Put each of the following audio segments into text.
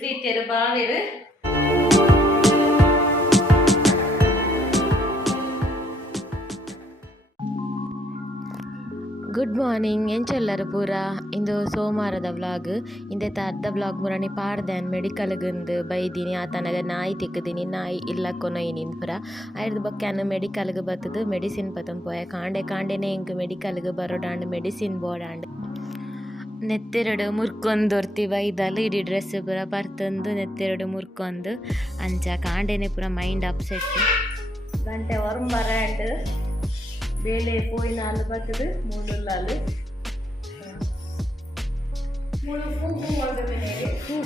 Teacher ಬಾವಿರು good morning ಎಂಚೆಲ್ಲರು ಪೂರ ಇಂದು ಸೋಮವಾರದ vlog ಇಂದೆತ ಅರ್ಧ ವ್ಲಾಗ್ ಮುರಣಿ ಪಾಡ್ದೇನ್ ಮೆಡಿಕಲ್ಗಂದು ಬೈದಿನಿ ಆತನಗ ನಾಯಿ ತಿಕ್ಕದಿನಿ ನಾಯಿ ಇಲ್ಲ ಕೊನೊಯ್ನಿನ್ ಪೂರ ಆಯ್ದು ಬೊಕ್ಕ್ಯಾನ್ ಮೆಡಿಕಲ್ಗೆ ಬತ್ತದು ಮೆಡಿಸಿನ್ ಪತನ್ ಪೋಯ ಕಾಂಡೆ ಕಾಂಡೆನೆ ಇಂಕ್ ಮೆಡಿಕಲ್ಗೆ ಬರೋಡಾಂಡ್ ಮೆಡಿಸಿನ್ ಬೋಡಾಂಡ್ ನೆತ್ತೆರಡು ಮುರ್ಕೊಂದೊರ್ತಿ ಬೈದಲ್ ಇಡೀ ಡ್ರೆಸ್ ಪೂರ ಬರ್ತಂದು ನೆತ್ತೆರಡು ಮುರ್ಕೊಂದು ಅಂಚ ಕಾಂಡೆನೆ ಪೂರ ಮೈಂಡ್ ಅಪ್ಸೆಟ್ ಗಂಟೆ ಒರಂಬರಾಂಡ್ ಬೇಲೆ ಪೋಯಿನಾಲು ಬರ್ತದೆ ಮೂಡುಲ್ಲಾಲು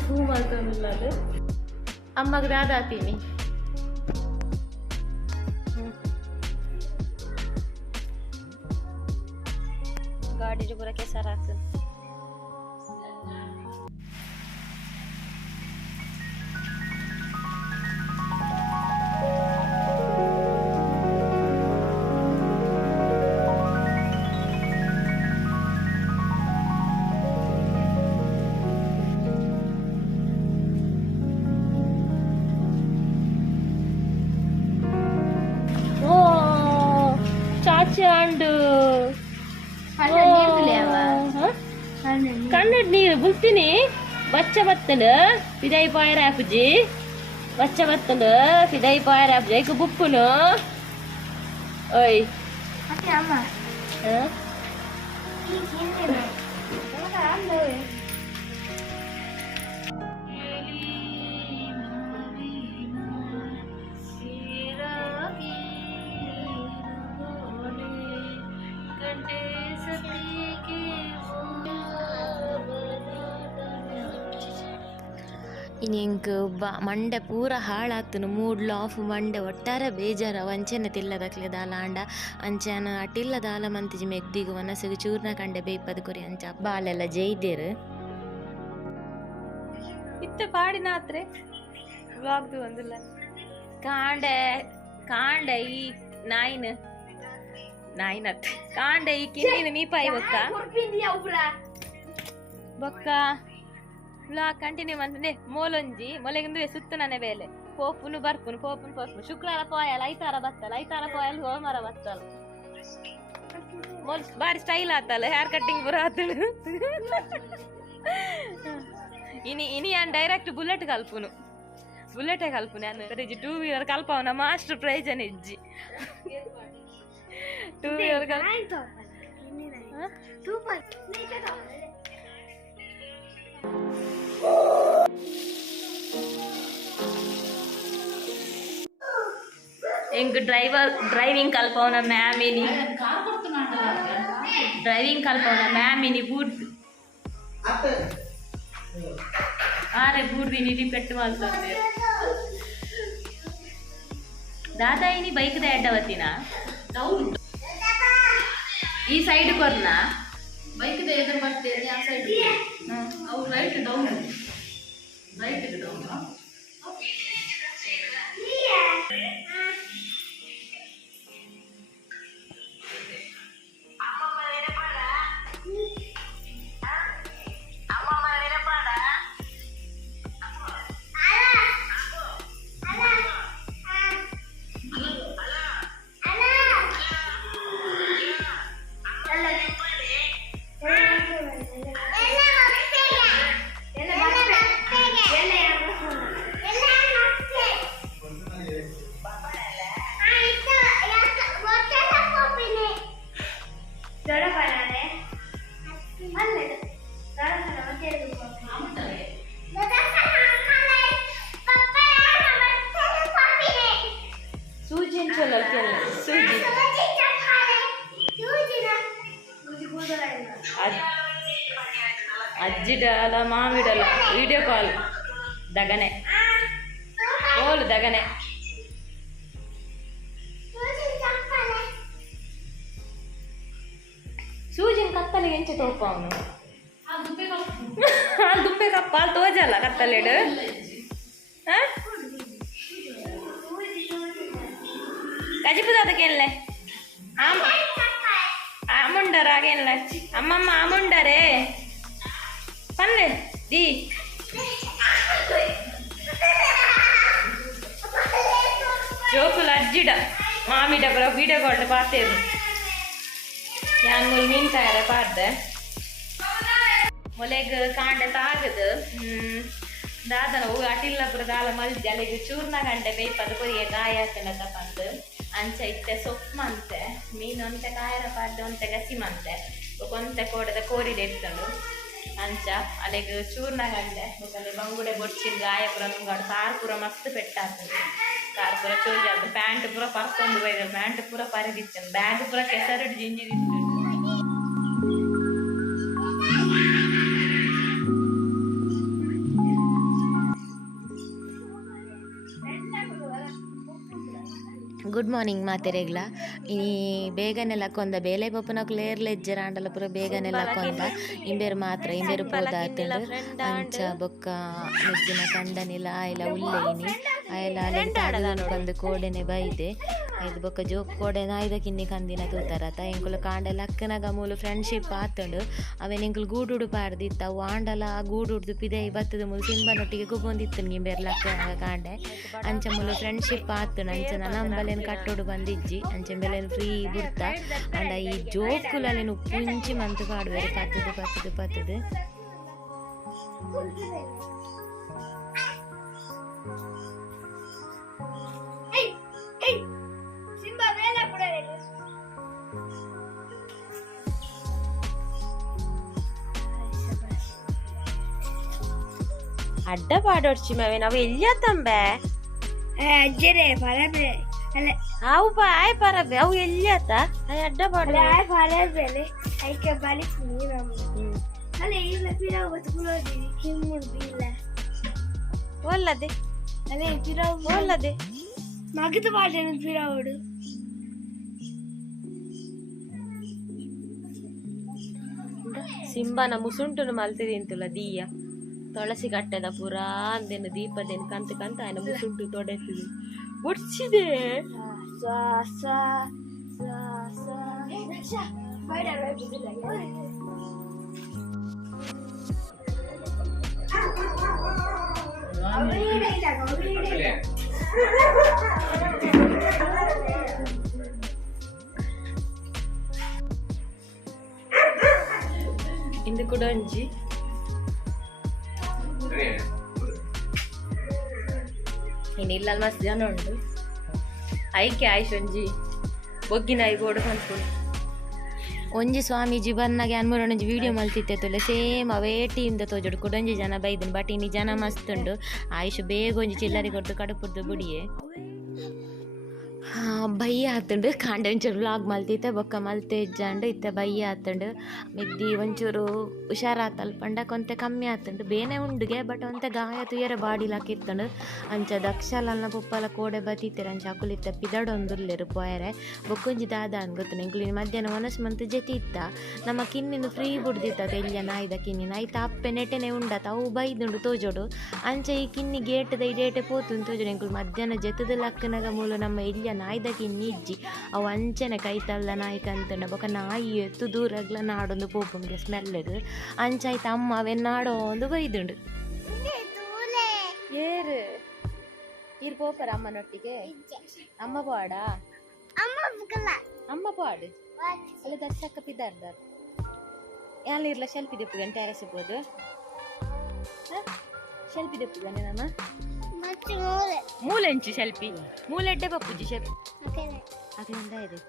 ಹೂ ಮಾಡ್ಕೊಂಡಿಲ್ಲಾಲು ಅಮ್ಮಗ ದಾದಾತೀನಿ ಗಾಡಿ ಪೂರ ಕೆಸರಾಗ್ತದೆ ಕನ್ನಡ ನೀರು ಬುಲ್ತೀನಿ ಬಚ್ಚ ಬತ್ತಲು ಫಿದೈ ಪಾಯರ ಆಪುಜಿ ಬಚ್ಚ ಬತ್ತಲು ಫಿದೈ ಪಾಯರ ಆಪುಜಿ ಐಕು ಬುಪ್ಪುನು ಓಯ್ ಇನ್ನಿಂಕ್ ಮಂಡೆ ಪೂರ ಹಾಳಾಗ್ತನು ಮೂಡ್ಲು ಆಫ್ ಮಂಡೆ ಒಟ್ಟಾರೆ ಬೇಜಾರ ವಂಚನೆ ತಿಲ್ಲದಕ್ಲೆ ದಾಲ ಆಂಡ ಅಂಚನ ಅಟಿಲ್ಲ ದಾಲ ಮಂತಿಜಿ ಮೆಗ್ದಿಗು ಮನಸ್ಸಿಗೆ ಚೂರ್ನ ಕಂಡೆ ಬೇಯ್ಪದ ಕೊರಿ ಅಂಚ ಬಾಲೆಲ್ಲ ಜೈದೇರು ಇತ್ತ ಪಾಡಿನ ಆತ್ರೆ ವ್ಲಾಗ್ದು ಒಂದಿಲ್ಲ ಕಾಂಡೆ ಕಾಂಡೆ ಈ ನಾಯಿನತ್ ಕಾಂಡೆ ಈ ಕಿನ್ನಿನ ಮೀಪಾಯಿ ಬೊಕ್ಕ ವ್ಲಾಗ್ ಕಂಟಿನ್ಯೂ ಮಾಡ್ತಂಡೆ ಮೋಲೊಂಜಿ ಮೊಲೆಗಿಂದು ಸುತ್ತ ನನೆ ಬೇಲೆ ಪೋಪುನು ಪೋಪುನು ಶುಕ್ರವಾರ ಪೋಯಲ್ ಐತಾರ ಬತ್ತಲ್ಲ ಐತಾರ ಪೋಯಲ್ ಸೋಮವಾರ ಬತ್ತಲ್ಲ ಬಾರಿ ಸ್ಟೈಲ್ ಆತಲ್ಲ ಹೇರ್ ಕಟ್ಟಿಂಗ್ ಪೂರ ಆತಳು ಇನಿ ನಾನು ಡೈರೆಕ್ಟ್ ಬುಲೆಟ್ ಕಲ್ಪುನು ನಾನು 2 ವೀಲರ್ ಕಲ್ಪವನ ಮಾಸ್ಟರ್ ಪ್ರೈಜ್ ಅನ್ ಇಜ್ಜಿ 2 ವೀಲರ್ ಎಂಗ್ ಡ್ರೈವಿಂಗ್ ಕಲ್ಪವನ ಮ್ಯಾಮಿನಿ ಬೂಟ್ ಆರೆ ಬೂಡ್ದಿನಿ ರಿಪೆಟ್ ಮಾಡ್ತಾರೆ ದಾದಾ ಇನಿ ಬೈಕ್ ದ ಅಡ್ಡವತ್ತಿನ ಈ ಸೈಡ್ ಕೊರ್ನ ಬೈಕ್ ದ ಎದುರು ಬರ್ತೇನೆ ಆ ಸೈಡ್ ಅವ್ರು ರೈಟ್ ಡೌನ್ ಅಜ್ಜಿಡಲ ಮಾವಿಡಲ ವಿಡಿಯೋ ಕಾಲ್ ದಗನೆ ಓಲು ದಗನೆ ಸೂಜಿನ ಕತ್ತಲೆಗೆ ಎಂಚೆ ತೋಪ ಅವನು ದುಪ್ಪೆ ಕಪ್ಪ ಅಲ್ಲಿ ತೋಜಲ್ಲ ಕತ್ತಲೆಡು ಕಜಿಪುದಕ್ಕೆ ಆಮುಂಡರ ಹಾಗೆಲ್ಲ ಅಮ್ಮಮ್ಮ ಆಮುಂಡರೇ ಪನ್ಲೆ ದಿ ಜೋಕುಲ ಅಜ್ಜಿಡ ಮಾಮಿಡ ಬರ ವಿಡಿಯೋ ಕಾಲ್ ಪಾತೇರು ಯಾನ್ ಮುಲ್ ಮೀನ್ ತಯಾರ ಪಾಡ್ದೆ ಮೊಲೆಗ್ ಕಾಂಡೆ ತಾಗದು ದಾದನ ಹೂ ಅಟಿಲ್ಲ ಪುರ ದಾಲ ಮಲ್ದಿ ಅಲ್ಲಿಗೆ ಚೂರ್ನ ಗಂಟೆ ಬೇಯ್ಪದ ಪೊರಿಗೆ ಗಾಯಾಸನ ತಪಂದು ಅಂಚ ಇತ್ತೆ ಸೊಪ್ಪು ಮಂತೆ ಮೀನು ಒಂತೆ ಕಾಯರ ಪಾಡ್ದೆ ಒಂತೆ ಗಸಿ ಮಂತೆ ಒಂತೆ ಕೋಡದ ಕೋರಿದೆ ಇರ್ತಂಡು ಅಂಚ ಅಲ್ಲಿಗೆ ಚೂರ್ನ ಗಂಟೆ ಅಲ್ಲಿ ಬಂಗುಡೆ ಬೊಚ್ಚಿನ ಗಾಯ ಪುರ ನುಂಗಾಡು ಕಾರ್ ಪುರ ಮಸ್ತ್ ಪೆಟ್ಟಾಗ್ತದೆ ಕಾರ್ ಪುರ ಚೋಜಿ ಅದು ಪ್ಯಾಂಟ್ ಪುರ ಪರ್ಕೊಂಡು ಬೈದ ಪ್ಯಾಂಟ್ ಪುರ ಪರಿದಿತ್ತು ಬ್ಯಾಗ್ ಪುರ ಕೆಸರಡು ಜಿಂಜಿದಿತ್ತು. ಗುಡ್ ಮಾರ್ನಿಂಗ್ ಮಾತೆರೆಗ್ಲ ಇನಿ ಬೇಗನೆಲ್ಲ ಕೊಂದ ಬೇಲೆ ಪಪ್ಪನಕ್ಲು ಏರ್ಲೆಜ್ಜರ ಆಂಡಲ ಪೂರ ಬೇಗನೆಲ್ಲ ಕೊಂದ ಇಂಬೇರು ಮಾತ್ರ ಇಂಬೇರು ಪೋದಾತಂಡು ಅಂಚ ಬೊಕ್ಕ ಮೆಜ್ಜಿನ ಕಂಡನಿಲ ಆಯ್ಲ ಉಲ್ಲೇನಿ ಆಯ್ಲ ಅಲೆಂಟಾಡಲು ಬಂದು ಕೋಡೆನೆ ಬೈದೆ ಐದು ಬೊಕ್ಕ ಜೋಕ್ ಕೋಡೆನ ಐದ ಕಿನ್ನಿ ಕಂದಿನ ತೂತಾರತ ಎಂಕುಲು ಕಾಂಡೆಲ್ಲ ಅಕ್ಕನಾಗ ಮೂಲು ಫ್ರೆಂಡ್ಶಿಪ್ ಆತಂಡು ಅವೇನು ಎಂಕುಲು ಗೂಡುಡು ಪಾಡ್ದಿತ್ತ ಅವು ಆಂಡಲ ಗೂಡುಡ್ದು ಪಿದೆ ಬತ್ತದ ಮೂಲು ಸಿಂಬನೊಟ್ಟಿಗೆ ಕುಬ್ಬೊಂದಿತ್ತು ಇಂಬೇರ್ಲ ಅಕ್ಕನಾಗ ಕಾಂಡೆ ಅಂಚ ಮೂಲು ಫ್ರೆಂಡ್ಶಿಪ್ ಆತಂಡು ಅಂಚ ನಂಬಲೆ ಕಟ್ಟೋಡು ಬಂದಿಜ್ಜಿ ಅಂಚೆ ಮೇಲೆ ಫ್ರೀ ಬಿಡ್ತಾ ಅಂಡ ಈ ಜೋಕುಲಲ್ಲಿ ಪುಂಚಿ ಮಂತು ಪಾಡುವೇರು ಪತ್ತದು ಅಡ್ಡ ಪಾಡೋಡ್ಚಿ ಮಾವೆ ನಾವು ಎಲ್ಲಿಯತ್ತಂಬೆ ಅಜ್ಜರೇ ಬರಬೇ ಅಲ್ಲ ಅವು ಆಯ್ ಪರಬೆ ಅವು ಎಲ್ಲಿಯತ್ತ ಅಡ್ಡ ಪಾಡ ಆಯ್ ಬರಬೇಲೆ ಐಕೆ ಬಲಿ ನೀರಮ್ಮ ಅಲ್ಲ ಇಲ್ಲ ಪಿರಾವ್ ಬತ್ಕುಲೋದಿ ಕಿಮ್ಮುದಿಲ್ಲ ಒಲ್ಲದೆ ಅಲ್ಲ ಪಿರಾವ್ ಒಲ್ಲದೆ ಮಗದು ಪಾಡೇನು ಪಿರಾವಡು ಸಿಂಬನ ಮುಸುಂಟುನು ಮಲ್ತಿದೆ ಅಂತಲ್ಲ ದೀಯ ತುಳಸಿ ಕಟ್ಟೆದ ಪೂರಾ ಅಂದೇನು ದೀಪದೇನು ಕಂತ ఆయన ಮುಸುಂಟು ತೊಡೆತ್ತಿದೆ ಬುಡ್ಸಿದೆ ಇಂದು ಕೂಡ ಒಂಜಿ ಇನ್ನಿಲ್ಲ ಮಸ್ತ್ ಜನ ಉಂಟು ಐಕೆ ಆಯ್ತು ಒಂಜಿ ಬೊಗ್ಗಿನ ಐಗೋಡು ಅನ್ಕೊಂಡು ಒಂಜಿ ಸ್ವಾಮೀಜಿ ಬನ್ನಾಗೆ ಅನ್ಮೂರ ಒಂಜಿ ವಿಡಿಯೋ ಮಲ್ತಿತ್ತೆ ಸೇಮ್ ಅವೇ ಟೀಮ್ದ ತೋಜೋಡು ಕೊಡೊಂಜಿ ಜನ ಬೈದನು ಬಟ್ ಇನ್ನು ಜನ ಮಸ್ತ್ ಉಂಡು ಆಯುಷ್ ಬೇಗ ಒಂಜಿ ಚಿಲ್ಲರಿ ಕೊಟ್ಟು ಕಡುಪುರ್ದು ಬುಡಿಯೇ ಬಯ್ಯ ಆತುಂಡು ಕಾಂಡೆ ಒಂಚೂರು ವ್ಲಾಗ್ ಮಲ್ತಿತ್ತೆ ಬೊಕ್ಕ ಮಲ್ತೆ ಇಜ್ಜಂಡು ಇತ್ತೆ ಬಯ್ಯ ಆತುಂಡು ಮಿದ್ದಿ ಒಂಚೂರು ಹುಷಾರಾತಲ್ ಪಂಡ ಕೊಂತೆ ಕಮ್ಮಿ ಆತುಂಡು ಬೇನೆ ಉಂಡುಗೆ ಬಟ್ ಒಂತೆ ಗಾಯ ತುಯರ ಬಾಡಿಲಾಕಿತ್ತುಂಡು ಅಂಚ ದಕ್ಷಲನ್ನ ಪುಪ್ಪಲ ಕೋಡೆ ಬತ್ತಿತ್ತೀರ ಅಂಚ ಅಕುಲಿತ್ತ ಪಿದಡೊಂದುಲ್ಲೆರು ಪೋಯರೆ ಬೊಕ್ಕೊಂಜಿ ದಾದ ಅನ್ ಗೊತ್ತು ಇಂಕ್ಲಿ ಮಧ್ಯಾಹ್ನ ಮನಸ್ಸು ಮಂತ್ ಜೆತಿ ಇತ್ತ ನಮ್ಮ ಕಿನ್ನಿನ ಫ್ರೀ ಬುಡ್ದಿತ್ತ ಎಲ್ಲಿಯ ನಾಯ್ದ ಕಿನ್ನಿನ ಐತ ಅಪ್ಪೆ ನೆಟೆನೆ ಉಂಡತ ಅವು ಬೈದುಂಡು ತೋಜೋಡು ಅಂಚ ಈ ಕಿನ್ನಿ ಗೇಟದ ಈ ಡೇಟೆ ಪೋತು ತೋಜೋಡು ಇಂಕ್ಲು ಮಧ್ಯಾಹ್ನ ಜೆತದ ಲಕ್ಕನಗ ಮೂಲ ನಮ್ಮ ಇಲ್ಲಿಯ ನಾಯ್ದ ಕಿನ್ನಿ ಇಜ್ಜಿ ಅವು ಅಂಚನೆ ಕೈತಲ್ಲ ನಾಯಿ ಕಂತಂಡ ಬೊಕ ನಾಯಿ ಎತ್ತು ದೂರಗ್ಲ ನಾಡೊಂದು ಪೋಪುಂಗೆ ಸ್ಮೆಲ್ಲೆಗ್ ಅಂಚಾಯ್ತ ಅಮ್ಮ ಅವೆನ್ನಾಡೋ ಒಂದು ಬೈದುಂಡು ಏರು ಇರ್ ಪೋಪರ ಅಮ್ಮನೊಟ್ಟಿಗೆ ಅಮ್ಮ ಪಾಡ ಅಮ್ಮ ಪಾಡು ಅಲ್ಲಿ ದರ್ಶಕ ಪಿದಾರ್ದ ಯಾಲ ಇರ್ಲ ಶೆಲ್ಪಿ ದೆಪ್ಪು ಗಂಟೆ ಅರಸಿಬೋದು ಶೆಲ್ಪಿ ದೆಪ್ಪು ಗಂಟೆ ನಮ್ಮ ಮೂಲೆಂಚು ಶೆಲ್ಪಿ ಮೂಲೆಡ್ಡೆ ಪಪ್ಪುಜಿ ಶೆಲ್ಪಿ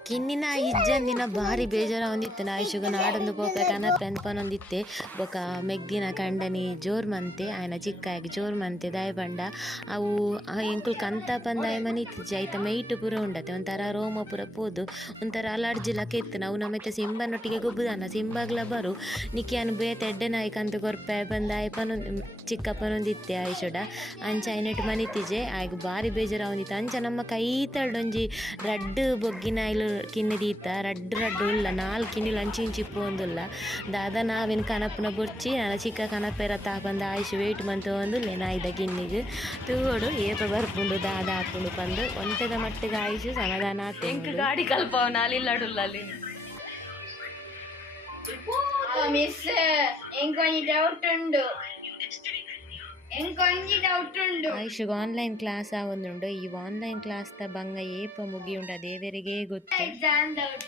ಕಿನ್ನಿನ ಇಜ್ಜಂದಿನ ಭಾರಿ ಬೇಜಾರ ಹೊಂದಿತ್ತು ಆಯುಷುಗ ನಾಡೊಂದು ಪೋಪೆ ಕನಪೆ ಅನ್ಪನೊಂದಿತ್ತೆ ಬೊಕ ಮೆಗ್ದಿನ ಕಂಡನಿ ಜೋರ್ ಮಂತೆ ಆಯ್ನ ಚಿಕ್ಕಾಗಿ ಜೋರ್ ಮಂತೆ ದಾಯ ಬಂಡ ಅವು ಎಂಕುಲ್ ಕಂತ ಪಂದಾಯ ಮನಿತ್ತಿಜ್ಜಿ ಆಯ್ತ ಮೈಟು ಪೂರ ಉಂಡತೆ ಒಂಥರ ರೋಮ ಪೂರ ಪೋದು ಒಂಥರ ಅಲರ್ಜಿಲ ಕೆತ್ತು ನಾವು ನಮ್ಮತ್ತೆ ಸಿಂಬನೊಟ್ಟಿಗೆ ಗೊಬ್ಬುದಾನ ಸಿಂಬಾಗ್ಲ ಬರು ನಿಕ್ಕಿ ಅನು ಬೇತೆ ಎಡ್ಡೆ ನಾಯಿ ಕಂತು ಕೊರ್ಪೆ ಬಂದಾಯ ಚಿಕ್ಕಪ್ಪನೊಂದಿತ್ತೆ ಆಯುಷುಡ ಅಂಚ ಐನೆಟ್ಟು ಮನಿತ್ತಿಜೆ ಆಯ್ಗ ಭಾರಿ ಬೇಜಾರ ಹೊಂದಿತ್ತು ಅಂಚ ನಮ್ಮ ಕೈ ತರ್ಡೊಂಜಿ ರಡ್ಡು ಬೊಗ್ಗಿನ ಐಲು ಕಿನ್ನಿದೀತ ರಡ್ಡು ಉಲ್ಲ 4 ಕಿನ್ನಿಲು ಅಂಚಿ ಪೋಂದುಲ್ಲ ದಾದ ನಾವೇನು ಕನಪನ ಬೊರ್ಚಿ ನನ್ನ ಚಿಕ್ಕ ಕನಪೆರ ತಾಪಂದ ಆಯುಷ್ ವೆಯ್ಟ್ ಮಂತು ಒಂದು ಲೆನಾಯ್ದ ಕಿನ್ನಿಗೆ ತೂಗೋಡು ಏಪ ಬರ್ಪುಂಡು ದಾದ ಹಾಕೊಂಡು ಬಂದು ಒಂಟೆದ ಮಟ್ಟಿಗೆ ಆಯುಷ್ ಸಮಾಧಾನ ಆತ ಗಾಡಿ ಕಲ್ಪವ ನಾಲಿಲ್ಲಡುಲ್ಲ ಅಲ್ಲಿ ಮಿಸ್ ಎಂಕೊಂಜಿ ಡೌಟ್ ಉಂಡು ಆಯುಷಿಗೆ ಆನ್ಲೈನ್ ಕ್ಲಾಸ್ ಆವೊಂದುಂಡು ಈ ಆನ್ಲೈನ್ ಕ್ಲಾಸ್ ದ ಬಂಗ ಏಪ ಮುಗಿಯುಂಡ ದೇವರಿಗೆ ಗೊತ್ತು. ಎಕ್ಸಾಮ್ ಡೌಟ್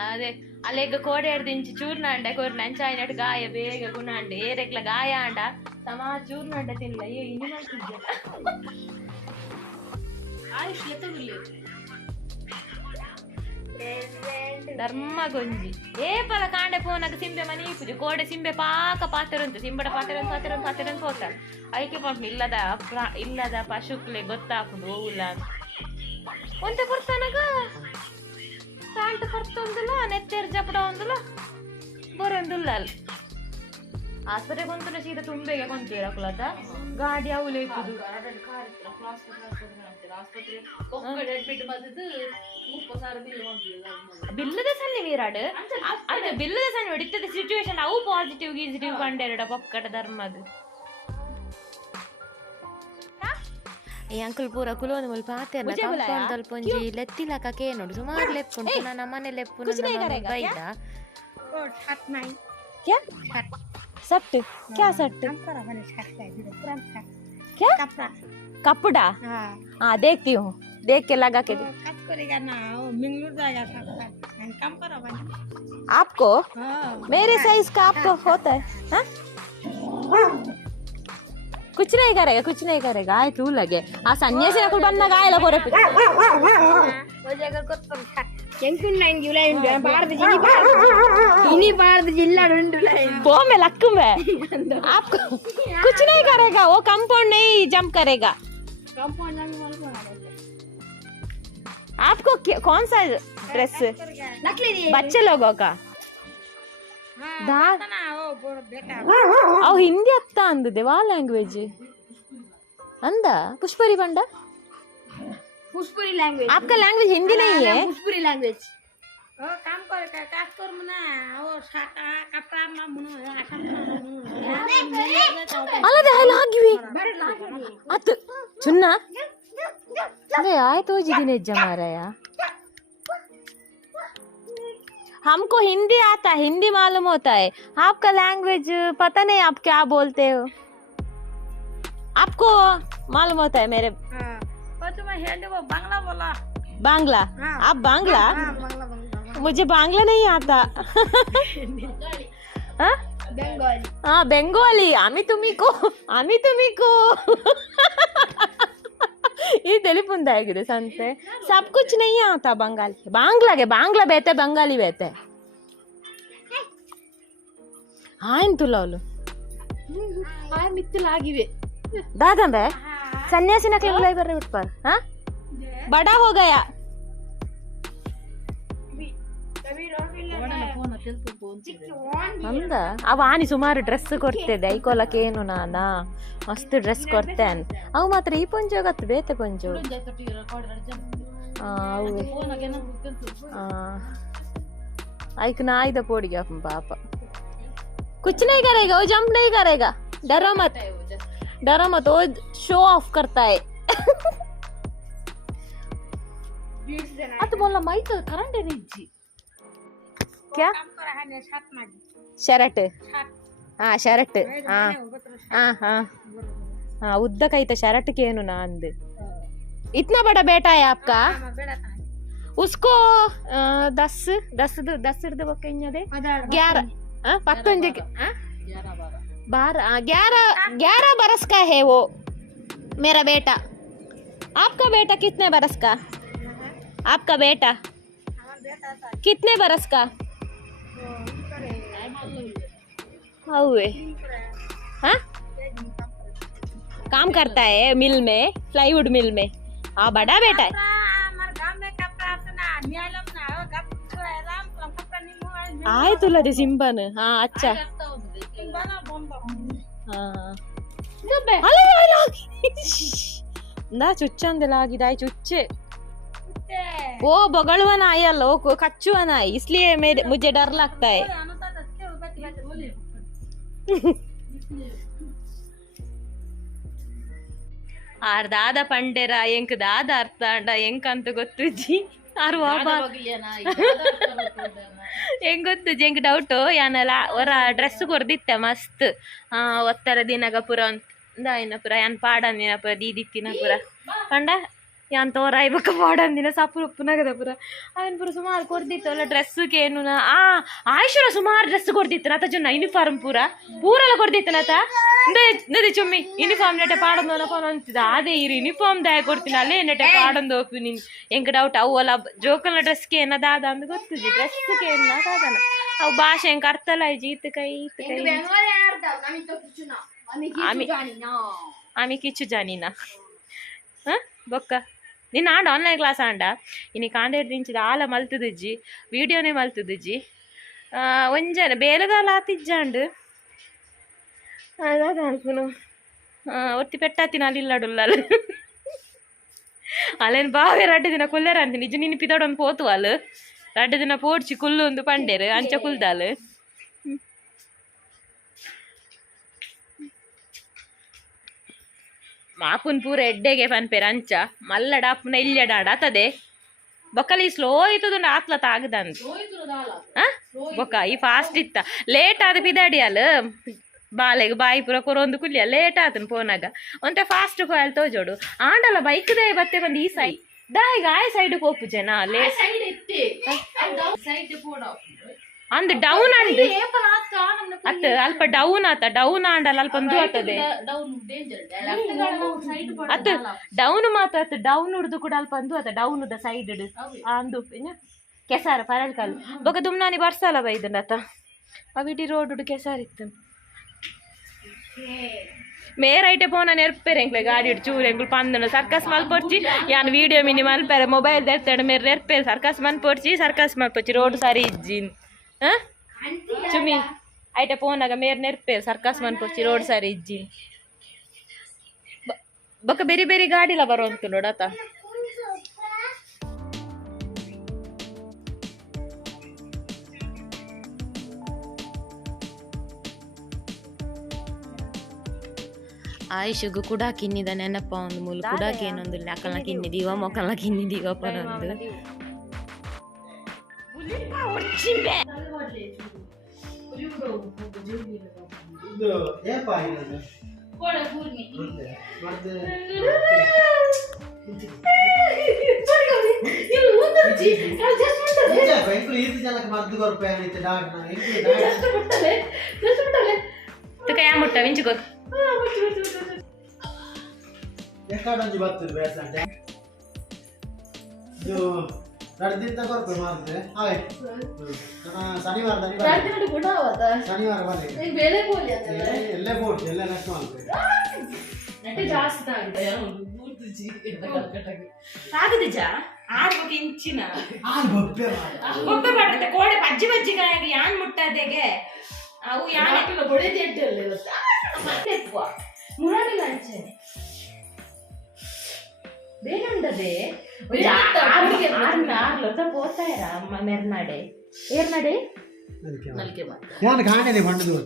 ಅದೇ ಅಲ್ಲೆಗ್ ಕೋಡೆ ಹಿಡ್ದು ಇಂಚಿ ಚೂರ್ನಾಂಡ ಕೊರ್ನ ಅಂಚಾಯ್ನಟ್ ಗಾಯ ಬೇಗ ಗುಣಾಂಡ ಏರೆಕ್ಲ ಗಾಯ ಆಂಡ ಸಮ ಚೂರ್ನಾಂಡ ತಿನ್ಲ ಏ ಇನ್ನು ಮಾಡ್ತಿದ್ಯಲ್ಲ ಆಯುಷ್ ಎತ್ತುಗುಲಿ ಧರ್ಮ ಗೊಂಜಿ ಏಪಲ ಕಾಂಡೆ ಪೋನಗ ಸಿಂಬೆ ಮನಿ ಪೂಜೆ ಕೋಡೆ ಸಿಂಬೆ ಪಾಕ ಪಾತೆರಂತ ಸಿಂಬಡ ಪಾತೆರಂತ ಹೋಗ್ತಾಳೆ ಐಕೆ ಪಂಪ್ ಇಲ್ಲದ ಪಶುಕ್ಲೆ ಗೊತ್ತಾಕೊಂಡು ಹೋಗುಲ್ಲ ಒಂತೆ ಬರ್ತಾನಗ ಪ್ಯಾಂಟ್ ಕರ್ತೊಂದುಲ ನೆತ್ತೆರ್ ಜಪಡ ಒಂದುಲ ಬರೊಂದುಲ್ಲ ಅಲ್ಲಿ ಆಸ್ಪತ್ರೆ ಕೊಂತುಲ ಸೀದಾ ತುಂಬೆಗೆ ಕೊಂತೀರಕುಲತ ಗಾಡಿ ಅವಲೆ ಇಪ್ಪುದು ಬಿಲ್ಲದ ಸನ್ನಿ ವೀರಾಡ್ ಅದೇ ಬಿಲ್ಲದ ಸನ್ನಿ ಹೊಡಿತದ ಸಿಚುವೇಶನ್ ಅವು ಪಾಸಿಟಿವ್ ಗೀಸಿಟಿವ್ ಕಂಡೆರಡ ಪಕ್ಕಟ ಧರ್ಮದ ಈ ಅಂಕಲ್ ಪೂರ ಕುಲೋನ್ ಮುಲ್ ಪಾತೆರ್ನ ಕಾಂಪೌಂಡ್ ಅಲ್ಪೊಂಜಿ ಲೆತ್ತಿಲಕ ಕೇನೋಡು ಸುಮಾರು ಲೆಪ್ಪುಂಟು ನನ್ನ ಮನೆ ಲೆಪ್ಪು ಬೈದ क्या सट क्या सट क्या कपड़ा हाँ देखती हूँ देख के लगा के आपको मेरे साइज का आपको होता है हाँ? कुछ नहीं करेगा आए तू लगे आ सन्यासी नकुल बनना गायला पोरे वो में लक्कू में आपको कुछ नहीं करेगा वो कंपाउंड नहीं जंप करेगा आपको कौन सा ड्रेस बच्चे लोगों का अव हिंदी अत्ता अंददे वा लैंग्वेज अंद पुष्परी बंडा पुष्पुरी लैंग्वेज आपका लैंग्वेज हिंदी नहीं है पुष्पुरी लैंग्वेज काम कर मना और साटा कपड़ा ना मनो अलग है लागिवी अत सुनना अरे आए तो जी दिन जमा रहा हमको हिंदी आता है हिंदी मालूम होता है आपका लैंग्वेज पता नहीं आप क्या बोलते हो आपको मालूम होता है मेरे वो बांग्ला बोला बांग्ला आप बांग्ला मुझे बांग्ला नहीं आता बंगाली हाँ बंगाली आमी तुम्ही को ये तेलिपुंदा है संते सब कुछ नहीं आता बांग्ला बेते बंगाली बेते हाँ इन तुलावಲು आ मित्तलागिवे दादा बे सन्यासी नकली बुलाई कर रहे उठ पर हाँ बड़ा हो गया ಅಂದ ಅವ ಆನಿ ಸುಮಾರು ಡ್ರೆಸ್ ಕೊಡ್ತಿದ್ದೆ ಐಕೋಲಕ್ಕೆ ಏನು ನಾನ ಮಸ್ತ್ ಡ್ರೆಸ್ ಕೊಡ್ತೇನೆ ಅವು ಮಾತ್ರ ಈ ಪೊಂಜು ಆಗತ್ತು ಬೇತೆ ಪೊಂಜು ಐಕ್ ನಾಯ್ದ ಪೋಡಿಗೆ ಪಾಪ कुछ नहीं करेगा वो जंप नहीं करेगा डरो मत वो शो ऑफ करता है ಅದು ಮೊಲ್ಲ ಮೈಕ್ ಕರೆಂಟ್ ಏನಿಜ್ಜಿ क्या शर्ट हाँ शर्ट हाँ उद्दा कईता शर्ट केनु ना अंद इतना बड़ा बेटा है आपका उसको 10 11 11 बरस का है वो मेरा बेटा आपका बेटा कितने बरस का आपका बेटा कितने बरस का हुए हाँ काम करता है मिल में प्लाईवुड मिल में हाँ बड़ा बेटा है आए तुला ते सिंपन हाँ अच्छा हाँ ना चुच्चंद लागिदाय चुच्चे वो बगलवाना आयल वो कच्चुवाना है इसलिए मुझे डर लगता है ಆರ್ ದಾದ ಪಂಡೆರ ಎಂಕ್ ದಾದ ಅರ್ಥ ಅಂಡ ಎಂಕಂತ ಗೊತ್ತುಜಿ ಆರು ಹೆಂಗ್ ಗೊತ್ತುಜಿ ಎಂಕ್ ಡೌಟು ಯಾನಲ್ಲ ಒರ ಡ್ರೆಸ್ ಕೊರ್ದಿತ್ತೆ ಮಸ್ತ್ ಒತ್ತರ ದಿನಗ ಪುರ ದಾಯಿನ ಪುರ ಯಾನ್ ಪಾಡಂದಿನ ಪುರ ದೀದಿತ್ತಿನ ಪುರ ಪಂಡ ಯಾನ್ ತೋರಾಯ್ ಬೊಕ್ಕ ಪಾಡಂದಿನ ಸಪುರ ಉಪ್ಪುನಗದ ಪುರ ಅವನ್ ಪುರ ಸುಮಾರು ಕೊರ್ದಿತ್ತು ಅಲ್ಲ ಡ್ರೆಸ್ಗೆ ಏನು ಆಯುಷರ ಸುಮಾರು ಡ್ರೆಸ್ ಕೊಡ್ದಿತ್ತು ನತ ಜೊನ್ನ ಯೂನಿಫಾರ್ಮ್ ಪೂರೆಲ್ಲ ಕೊಡ್ದಿತ್ತು ನತ ನದಿ ಚುಮ್ಮಿ ಯೂನಿಫಾರ್ಮ್ ನೆಟ್ಟೆ ಪಾಡೊಂದು ಅಂತಿದ್ದ ಅದೇ ಇರು ಯೂನಿಫಾರ್ಮ್ ದಾಯ ಕೊಡ್ತೀನಿ ಅಲ್ಲೇ ನೆಟ್ಟೆ ಪಾಡೊಂದು ಹೋಗ್ತೀನಿ ನೀನು ಎಂಕ್ ಡೌಟ್ ಅವು ಅಲ್ಲ ಜೋಕಲ್ನ ಡ್ರೆಸ್ಗೆ ಏನದಾದ ಅಂದ್ ಗೊತ್ತುಜಿ ಡ್ರೆಸ್ಗೆ ಏನ ಕಾದನ ಅವು ಭಾಷೆ ಹೆಂಗೆ ಅರ್ಥಲ್ಲ ಜೀತ್ ಕೈ ಆಮಿ ಕಿಚ್ಚು ಜಾನಿನ ಬೊಕ್ಕ ನಿನ್ನ ಆಂಡ ಆನ್ಲೈನ್ ಕ್ಲಾಸ್ ಆಂಡ ಇನ್ನು ಕಾಂಡೇಡ್ ದಿಂಚಿದ ಆಲ ಮಲ್ತದಜ್ಜಿ ವಿಡಿಯೋನೇ ಮಲ್ತದಜ್ಜಿ ಒಂಜನ ಬೇಲೆದಾಲ ಆತಿಜ್ಜಾಂಡು ಅದಾದ ಅನ್ಪುನು ಒತ್ತಿ ಪೆಟ್ಟಾತಿನ ಅಲ್ಲಿಲ್ಲಡುಲ್ಲ ಅಲ್ಲೇನು ಬಾವೆ 2 ದಿನ ಕುಲ್ಲೇರ ಅಂತೀನಿ ನಿಜ ನಿನ್ನ ಪಿದೊಡೊಂದು ಪೋತು ಅಲ್ಲ 2 ದಿನ ಪೋಡ್ಚಿ ಕುಲ್ಲು ಒಂದು ಪಂಡೇರು ಅಂಚ ಕುಲ್ದಾಲ್ ಮಾಪುನ್ ಪೂರ ಎಡ್ಡೆಗೆ ಪನ್ಪೇರ ಅಂಚ ಮಲ್ಲಡ ಅಪ್ಪನ ಇಲ್ಲೆಡಾಡ ಆತದೆ ಬೊಕ್ಕಲಿ ಸ್ಲೋ ಇತ್ತದ ಆತ್ಲತ ಆಗದಂತ ಬೊಕ್ಕ ಈ ಫಾಸ್ಟ್ ಇತ್ತ ಲೇಟ್ ಆದ ಪಿದಾಡಿ ಅಲ್ಲ ಬಾಲೆಗೆ ಬಾಯಿ ಪೂರ ಕೊರೊಂದು ಕುಲ್ಲಿಯ ಲೇಟ್ ಆತನ ಫೋನಾಗ ಒಂತೆ ಫಾಸ್ಟ್ ಹೋಯಲ್ ತೋಜೋಡು ಆಂಡಲ್ಲ ಬೈಕ್ ದೇ ಬತ್ತೆ ಬಂದು ಈ ಸೈಡ್ ದಾಯಿಗ ಆಯ ಸೈಡ್ ಹೋಪು ಜನ ಲೇ ಅಂದ್ ಡೌನ್ ಅಂಡ್ ಅತ್ತ ಅಲ್ಪ ಡೌನ್ ಆತ ಡೌನ್ ಆಂಡಲ್ಲ ಅಲ್ಪ ಒಂದು ಆತದೆ ಅತ್ತ ಡೌನ್ ಮಾತಾತ ಡೌನ್ ಉಡ್ದು ಕೂಡ ಅಲ್ಪ ಒಂದು ಆತ ಡೌನ್ ದ ಸೈಡ್ ಅಂದು ಕೆಸಾರ ಪರಲ್ ಕಾಲು ಬೊಕ ದುಮ್ನಾನಿ ಬರ್ಸಲ್ಲ ಬೈದನತ ಅವಿಡಿ ರೋಡ್ ಕೆಸಾರಿತ್ತು ಮೇರೈಟೆ ಪೋನ ನೆರ್ಪೆರೆ ಎಂಕ್ಲೆ ಗಾಡಿ ಚೂರು ಎಂಕ್ಲು ಪಂದನು ಸರ್ಕಸ್ ಮಲ್ಪೊಡ್ಚಿ ಯಾನ್ ವಿಡಿಯೋ ಮಿನಿ ಮಲ್ಪೆರೆ ಮೊಬೈಲ್ ತೆರ್ತಾಡು ಮೇರೆ ನೆರ್ಪೆರೆ ಸರ್ಕಸ್ ಮಲ್ಪೊಡ್ಚಿ ಸರ್ಕಸ್ ಮಲ್ಪೊಚ್ಚಿ ರೋಡ್ ಸಾರಿ ಇಜ್ಜಿನ್ ಚುಮಿ ಐಟೆ ಪೋನಾಗ ಮೇರ್ ನೆರ್ಪೇರು ಸರ್ಕಸ್ ಮನ್ಪೊಚ್ಚಿ ರೋಡ್ ಸಾರಿ ಇಜ್ಜಿ ಬೊಕ್ಕ ಬೇರೆ ಬೇರೆ ಗಾಡಿಲ ಬರುವಂತು ನೋಡತ ಆಯುಷಗೂ ಕೂಡ ಕಿನ್ನಿದ ನೆನಪ ಒಂದು ಮೂಲ ಕೂಡ ಏನೊಂದು ಅಕ್ಕಲ್ನ ಕಿನ್ನಿದೀವ ಮೊಕ್ಕಲ್ನ ಕಿನ್ನಿದೀವ ಪರೊಂದು ಮುಟ್ಟ ವೆಂಚಿಗೋ ಶನಿವಾರ ಇಂಚಿನ ಬೊಬ್ಬೆ ಬರ್ತದೆ ಕೋಡೆ ಬಜ್ಜಿ ಬಜ್ಜಿಗಾಗಿ ಯಾನ್ ಮುಟ್ಟದೆಗೆ ಅವು ಯಾನ್ ಮುರಾಡಿಲ್ಲ ಅಂಚೆನೆ ಬೇನುಂಡದೆ పోతాయరా అమ్మ మెర్నాడే ఏర్నాడే ಯಾನ್ ಕಾಣದೆ ಬಂಡದು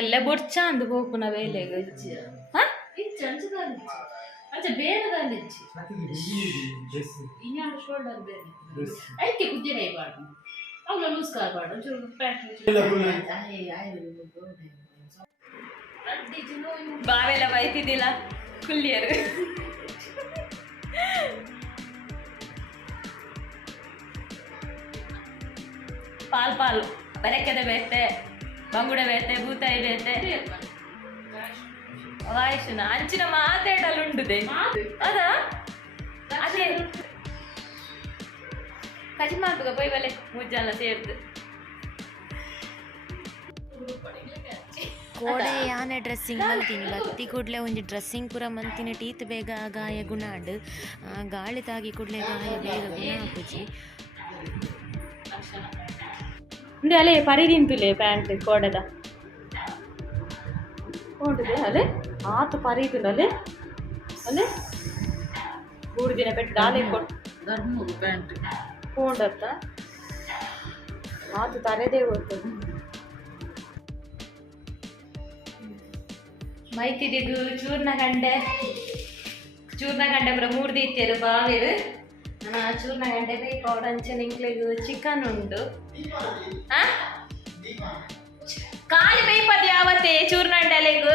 ಎಲ್ಲ ಬೊಡ್ಚ ಅಂದು ಹೋಪುನ ವೇಲೆಗೆ ಅದಕ್ಕೆ ಕುದ್ದಿನ ಬಾಡು ಅವಳ ನಮಸ್ಕಾರ ಬಾಡು ಬಾವೆಲ್ಲ ಬೈತಿದ್ದಿಲ್ಲ ಕುಲ್ಲಿಯರು ಪಾಲ್ ಪಾಲು ಬರೆಕೆದ ಬೇತೆ ಬಂಗುಡ ಬೇತೆ ಭೂತಾಯಿ ಬೇತೆ ವಾಯ್ಸುನ ಅಂಚಿನ ಮಾತಾಡಲುಂಡುದೆ ಅದ ಅದೇ ಕಜಿ ಮಾಡ್ಬೇಕ ಪೈ ಬಲೆ ಮುಜ್ಜಲ್ಲ ಸೇರ್ದು ಕೋಡೆ ಯಾನೆ ಡ್ರೆಸ್ಸಿಂಗ್ ಮಲ್ತೀನಿ ಬತ್ತಿ ಕೂಡಲೇ ಒಂಜಿ ಡ್ರೆಸ್ಸಿಂಗ್ ಪೂರ ಮಂತಿನ ಟೀತ್ ಬೇಗ ಗಾಯ ಗುಣಾಡ್ ಗಾಳಿ ತಾಗಿ ಕೂಡಲೇ ಗಾಯ ಬೇಗ ಗುಣ ಹಾಕುಜಿ ಅಂದ್ರೆ ಅಲ್ಲೇ ಪರಿದಿಂತುಲೆ ಪ್ಯಾಂಟ್ ಕೋಡೆದ ನೋಡಿದೆ ಅಲ್ಲೇ ಆತು ಪರಿದುಂಡಲೆ ಅಲ್ಲೇ 3 ದಿನ ಪೆಟ್ಟು ಗಾಲೆ ಕೊಟ್ಟು ಪ್ಯಾಂಟ್ ಕೋಡತ್ತ ಅದು ತರೆದೇ ಹೋಗ್ತು ಮೈತಿದಿಗು ಚೂರ್ನ ಗಂಡೆ ಪುರ ಮೂರ್ದು ಇತ್ತೇರು ಬಾವೇರು ಚೂರ್ನ ಗಂಡೆ ಬೇಕು ಅವ್ರ ಅಂಚನೆ ಇಂಕ್ಲೆಗು ಚಿಕನ್ ಉಂಡು ಕಾಲಿ ಬೇಯ್ಪದ ಯಾವತ್ತೇ ಚೂರ್ನ ಗಂಟೆಲೆಗು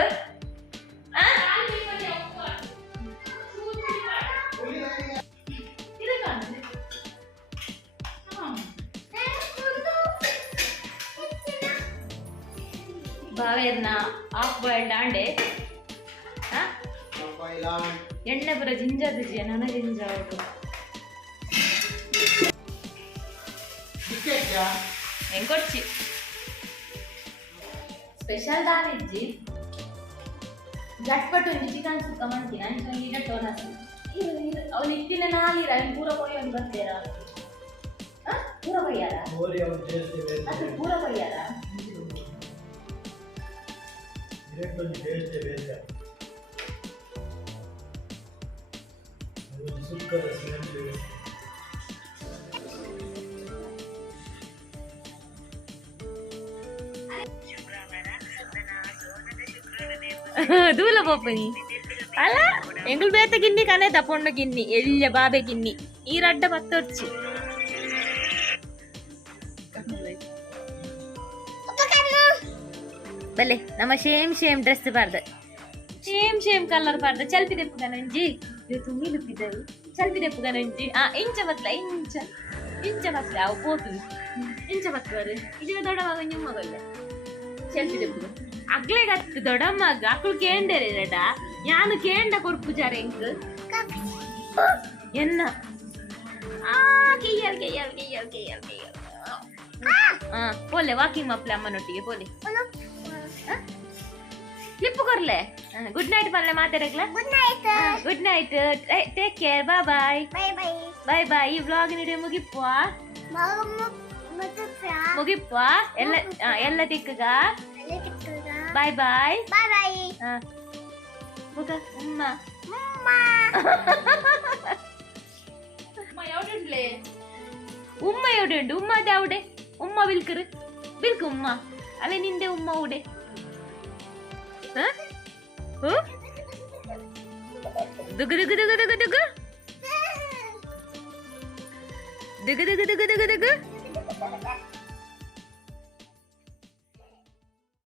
ಬಾವೇರ್ನ ಹಾಫ್ ಬಾಯ್ಲ್ಡ್ ಆಂಡೆ ಎಣ್ಣೆ ಪುರ ಜಿಂಜದು ಜಿಯ ನನ ಜಿಂಜ ಅವ್ರು ಎಂಕೊಡ್ಚಿ ಸ್ಪೆಷಲ್ ದಾನಿಜ್ಜಿ ಜಟ್ಪಟ್ಟು ಒಂದು ಚಿಕನ್ ಸುಕ್ಕ ಮಾಡ್ತೀನಿ ಅಂಚೆ ಒಂದು ಇಡ ಟೋನಸ್ ಅವ್ನು ಇಟ್ಟಿನ ನಾಲಿರ ಅವ್ನು ಪೂರ ಕೊಯ್ಯ ಒಂದು ಬರ್ತೀರ ಪೂರ ಕೊಯ್ಯಾರ ಅದು ಪೂರ ಕೊಯ್ಯಾರ దూల పోపని అలా ఎంగులు బేత గిన్ని కనే తప్పొండ గిన్ని ఎల్ల బాబే గిన్ని ఈ రడ్డ పత్తొచ్చి ಬಲೆ ನಮ್ಮ ಸೇಮ್ ಡ್ರೆಸ್ ಪಾರ್ದ ಸೇಮ್ ಕಲರ್ ಪಾರ್ದ ಚಲ್ಪಿ ದೆಪ್ಪುಗ ನಂಜಿ ತುಂಬಿ ದುಪ್ಪಿದ್ದರು ಚಲ್ಪಿ ದೆಪ್ಪುಗ ನಂಜಿ ಇಂಚ ಬತ್ಲ ಇಂಚ ಬತ್ಲ ಅವು ಪೋತು ಇಂಚ ಬತ್ತವರು ಇದು ದೊಡ್ಡವಾಗ ನಿಮ್ಮಗಲ್ಲ ಚಲ್ಪಿ ದೆಪ್ಪುಗ ಅಗ್ಲೆ ಗತ್ತು ದೊಡ್ಡಮ್ಮಗ ಅಕ್ಕಳು ಕೇಂಡರೆ ರಡ ಯಾನು ಕೇಂಡ ಕೊಡ್ಪು ಜಾರ ಎಂಕ್ ಎನ್ನ ಕೆಯ್ಯಲ್ ಪೋಲೆ ವಾಕಿಂಗ್ ಮಪ್ಲೆ ಅಮ್ಮನೊಟ್ಟಿಗೆ ಪೋಲೆ ಕ್ಲಿಪ್ ಕೊರ್ಲೆ ಗುಡ್ ನೈಟ್ ಪಲ್ಲೆ ಮಾತಾಡಕ್ಲ good night take care bye bye ಈ ವ್ಲಾಗ್ ನಿಡಿಯೋ ಮುಗಿಪ್ಪ ಎಲ್ಲ ತಿಕ್ಕಗ ಬಾಯ್ ಮುಗ ಉಮ್ಮ ಉಮ್ಮ ಎವಡುಂಡು ಉಮ್ಮ ದಾವುಡೆ ಉಮ್ಮ ಬಿಲ್ಕು ಉಮ್ಮ ಅಲ್ಲ ನಿಂದೆ ಉಮ್ಮ ಉಡೆ ದುಗು ದುಗು ದುಗು ದುಗು ದುಗು ದುಗು ದುಗು ದುಗು ದುಗು ದುಗು